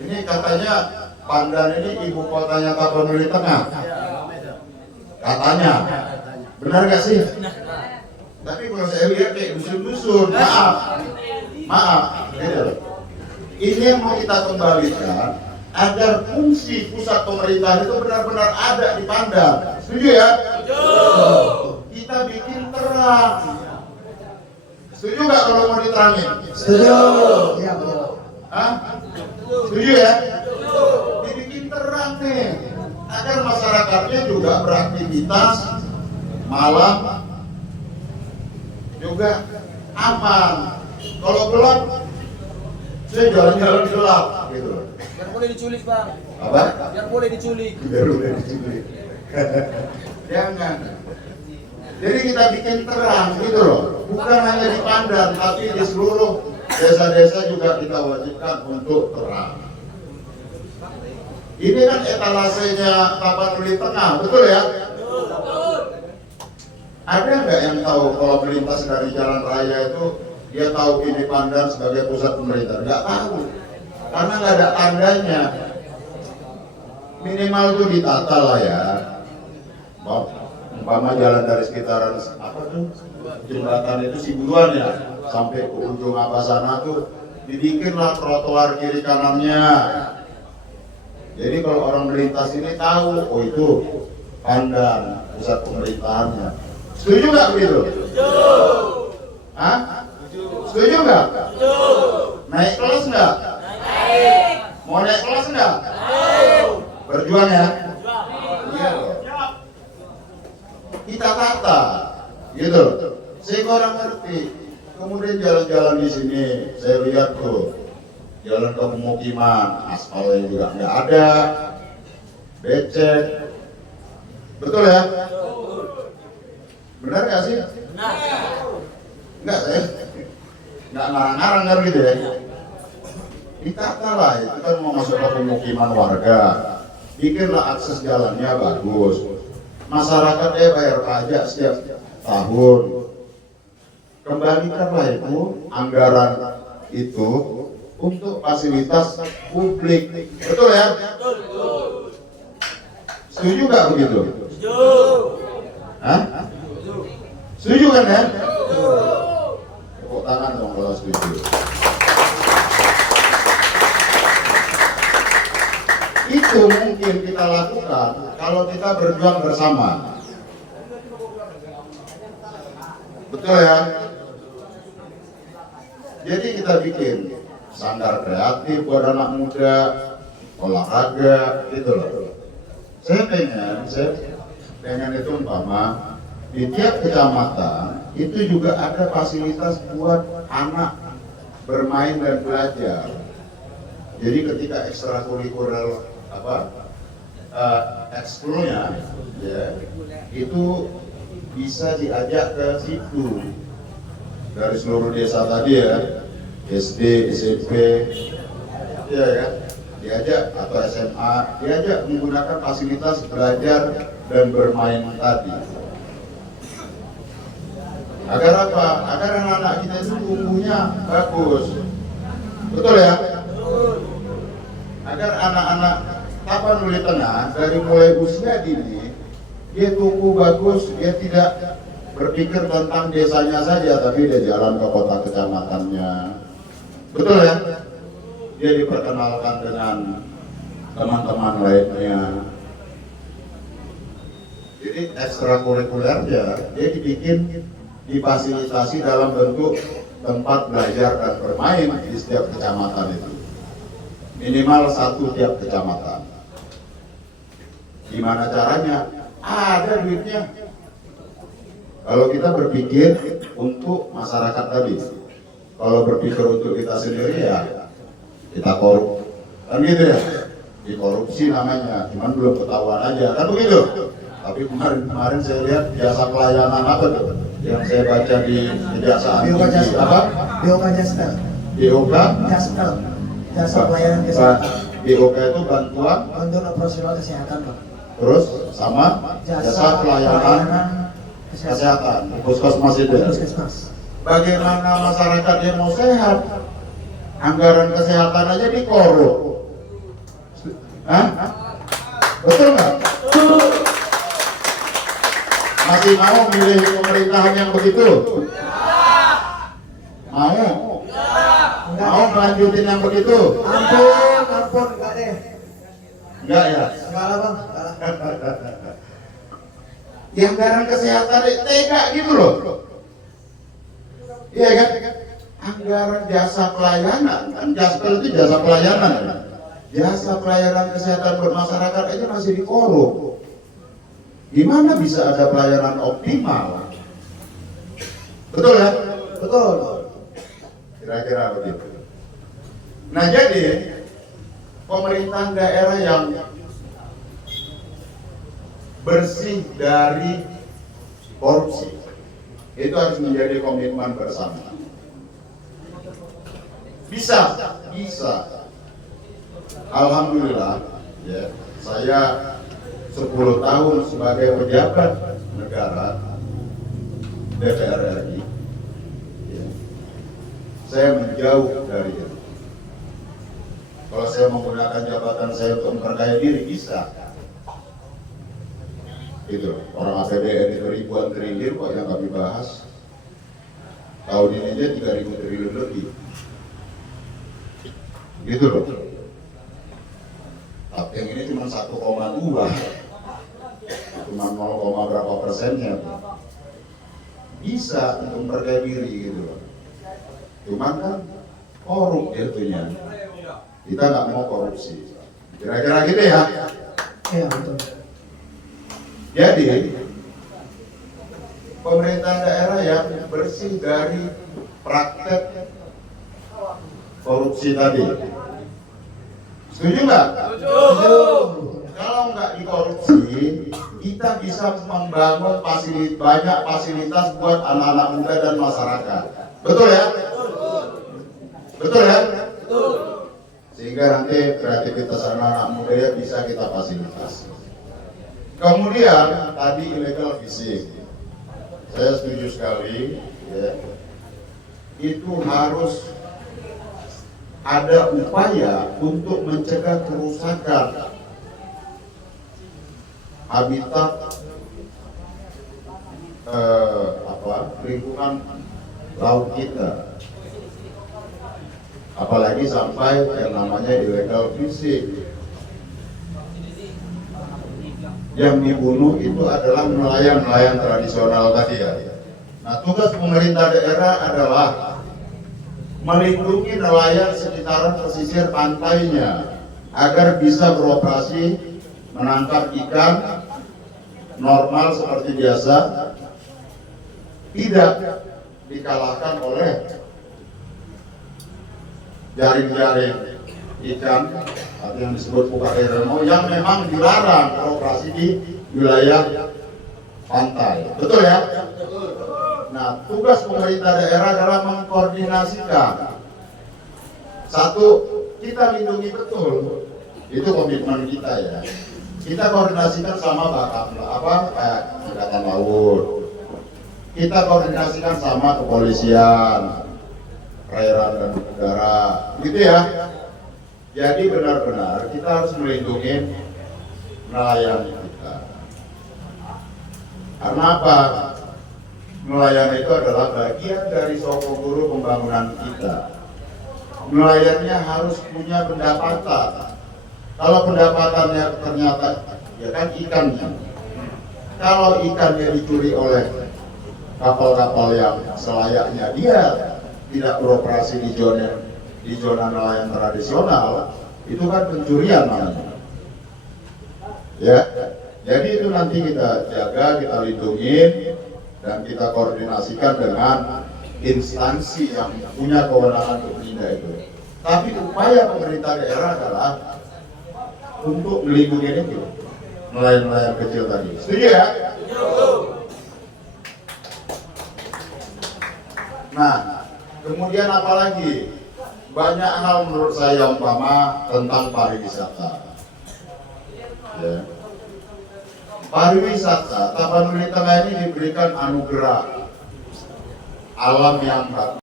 Ini katanya Pandan ini ibu kotanya Tapanuli Tengah. Katanya. Benar gak sih? Tapi kalau saya lihat kayak dusun-dusun, maaf, ini yang mau kita kembalikan agar fungsi pusat pemerintahan itu benar-benar ada di Pandan. Setuju ya? Kita bikin terang. Setuju nggak kalau mau diterangin? Setuju. Iya, betul. Hah? Setuju ya? Dibikin terang nih, agar masyarakatnya juga beraktivitas malam juga aman. Kalau gelap, saya jalan-jalan gelap, gitu. Biar boleh diculik, Bang. Apa? Biar boleh diculik. Biar boleh diculik. Jangan. Jadi kita bikin terang, gitu loh. Bukan hanya di Pandan, tapi di seluruh desa-desa juga kita wajibkan untuk terang. Ini kan etalasenya Tapanuli Tengah, betul ya? Ada nggak yang tahu kalau melintas dari jalan raya itu dia tahu ini Pandan sebagai pusat pemerintahan? Nggak tahu, karena nggak ada tandanya. Minimal itu ditata lah ya. Umpama jalan dari sekitaran apa tuh jembatan itu Sibuan ya, sampai ke ujung apa sana tuh dibikinlah trotoar kiri kanannya. Jadi kalau orang melintas ini tahu, oh itu Pandan pusat pemerintahannya. Setuju nggak begitu? Setuju. Hah? Setuju nggak? Setuju. Naik kelas nggak? Naik. Mau naik kelas nggak? Naik. Berjuang ya? Iya. Kita tata, gitu. Sehingga orang ngerti. Kemudian jalan-jalan di sini, saya lihat tuh jalan ke pemukiman, aspalnya juga nggak ada, becek. Betul ya? Benar nggak sih? Benar. Enggak, saya nggak ngarang-ngarang kan gitu ya. Ditata lah, itu kan mau masuk ke pemukiman warga, bikinlah akses jalannya bagus. Masyarakat bayar pajak setiap tahun, kembalikanlah itu anggaran itu untuk fasilitas publik. Betul ya? Setuju nggak begitu? Setuju. Hah? Setuju kan ya? Tepuk tangan dong kalau setuju. Itu mungkin kita lakukan kalau kita berjuang bersama. Betul ya? Jadi kita bikin sanggar kreatif buat anak muda, olahraga, gitu loh. Saya pengen itu umpama di tiap kecamatan itu juga ada fasilitas buat anak bermain dan belajar. Jadi ketika ekstrakurikuler ekskulnya ya, itu bisa diajak ke situ dari seluruh desa tadi ya, SD, SMP, ya, diajak atau SMA, diajak menggunakan fasilitas belajar dan bermain tadi. Agar apa? Agar anak-anak kita itu tumbuhnya bagus. Betul ya? Agar anak-anak Tapanuli Tengah dari mulai usia dini dia tumbuh bagus, dia tidak berpikir tentang desanya saja, tapi dia jalan ke kota kecamatannya. Betul ya? Dia diperkenalkan dengan teman-teman lainnya. Jadi ekstrakurikulernya dia dibikin, difasilitasi dalam bentuk tempat belajar dan bermain di setiap kecamatan itu. Minimal satu tiap kecamatan. Gimana caranya? Ada duitnya. Kalau kita berpikir untuk masyarakat tadi, kalau berpikir untuk kita sendiri ya kita korup, kan gitu ya? Dikorupsi namanya, cuman belum ketahuan aja, kan begitu? Tapi kemarin saya lihat jasa pelayanan apa tuh yang saya baca di kejaksaan tinggi apa? BOK Jaspel. BOK? Jaspel. Jasa pelayanan kesehatan. BOK itu bantuan operasional kesehatan, Pak. Terus sama jasa pelayanan kesehatan, puskesmas itu ya. Puskesmas. Bagaimana masyarakat yang mau sehat, anggaran kesehatan aja dikorup, Hah? Betul nggak? Masih mau milih pemerintahan yang begitu? Mau? Mau melanjutin yang begitu? Ampun, enggak deh. Enggak ya? Enggak lah bang, enggak lah. Yang anggaran kesehatan tega gitu loh. Iya kan? Anggaran jasa pelayanan, kan Jaspel itu jasa pelayanan. Jasa pelayanan kesehatan buat masyarakat aja masih dikorup. Gimana bisa ada pelayanan optimal? Betul ya? Betul. Kira-kira begitu. Nah jadi pemerintahan daerah yang bersih dari korupsi itu harus menjadi komitmen bersama. Bisa. Alhamdulillah, ya, saya 10 tahun sebagai pejabat negara DPR RI, ya, saya menjauh dari itu. Kalau saya menggunakan jabatan saya untuk memperkaya diri, bisa. Gitu. Orang APBN itu ribuan triliun kok yang kami bahas. Tahun ini aja 3.000 triliun lebih. Gitu loh. Tapi yang ini cuma 1,2, cuma 0, berapa persennya. Bisa untuk memperkaya diri gitu loh. Cuman kan korup jatuhnya. Kita nggak mau korupsi. Kira-kira gitu ya. Iya betul. Jadi pemerintah daerah yang bersih dari praktek korupsi tadi. Setuju nggak? Kalau nggak dikorupsi, kita bisa membangun banyak fasilitas buat anak-anak muda dan masyarakat. Betul ya? Betul ya? Sehingga nanti kreativitas anak-anak muda ya bisa kita fasilitasi. Kemudian tadi illegal fishing, saya setuju sekali, ya. Itu harus ada upaya untuk mencegah kerusakan habitat lingkungan laut kita, apalagi sampai yang namanya illegal fishing. Yang dibunuh itu adalah nelayan-nelayan tradisional tadi ya. Nah, tugas pemerintah daerah adalah melindungi nelayan sekitaran pesisir pantainya agar bisa beroperasi menangkap ikan normal seperti biasa, tidak dikalahkan oleh jaring-jaring ikan atau yang disebut Pukateremo yang memang dilarang beroperasi di wilayah pantai. Betul ya? Nah, tugas pemerintah daerah adalah mengkoordinasikan. Satu, kita lindungi betul. Itu komitmen kita ya. Kita koordinasikan sama Angkatan Laut. Kita koordinasikan sama kepolisian, perairan dan udara. Gitu ya. Jadi benar-benar kita harus melindungi nelayan kita. Karena apa? Nelayan itu adalah bagian dari sokong guru pembangunan kita. Nelayannya harus punya pendapatan. Kalau pendapatannya ternyata ya kan ikannya. Kalau ikannya dicuri oleh kapal-kapal yang selayaknya dia tidak beroperasi di zona nelayan tradisional, itu kan pencurian namanya. Ya, jadi itu nanti kita jaga, kita lindungi, dan kita koordinasikan dengan instansi yang punya kewenangan untuk menindak itu. Tapi upaya pemerintah daerah adalah untuk melindungi itu nelayan-nelayan kecil tadi. Setuju ya? Nah, kemudian apa lagi? Banyak hal menurut saya umpama tentang pariwisata. Ya. Pariwisata, Tapanuli Tengah ini diberikan anugerah alam yang